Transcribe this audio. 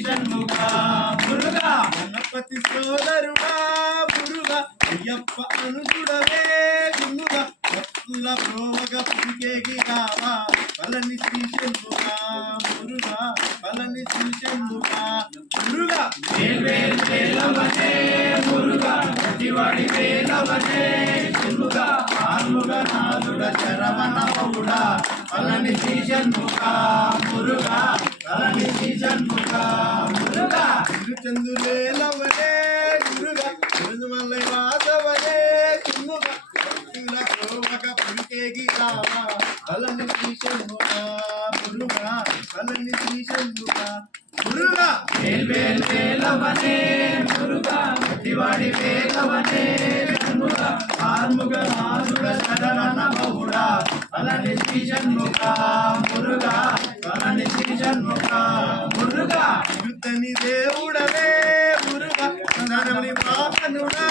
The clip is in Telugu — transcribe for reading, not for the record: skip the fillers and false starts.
షణ్ముఖ మురుగా గణపతి సోదరుడా మురుగా అయ్యప్ప అనుజుడవే వినుగా భక్తుల ప్రోమగ పురికేగి రావా పలని శ్రీ షణ్ముఖ మురుగా పలని శ్రీ షణ్ముఖ మురుగా వేలవనే మురుగా ప్రతివాడి వేలవనే షణ్ముఖ ఆర్ముగనాథుడ శరవణ బహుడా పలని శ్రీ షణ్ముఖ మురుగా పలని శ్రీ షణ్ముఖ మురుగా చందులేలవనే మురుగా మల్లై వాసవనే షణ్ముఖ భక్తుల ప్రోమగ పురికేగి రావా పలని శ్రీ షణ్ముఖ మురుగా పలని శ్రీ షణ్ముఖ మురుగా వేలవనే మురుగా ప్రతివాడి వేలవనే షణ్ముఖ ఆర్ముగ నాదుడ శరవణ బహుడా పలని శ్రీ షణ్ముఖ మురుగా పలని శ్రీ షణ్ముఖ మురుగా యుద్ధని దేవుడవే మురుగా నరని పాపనుడా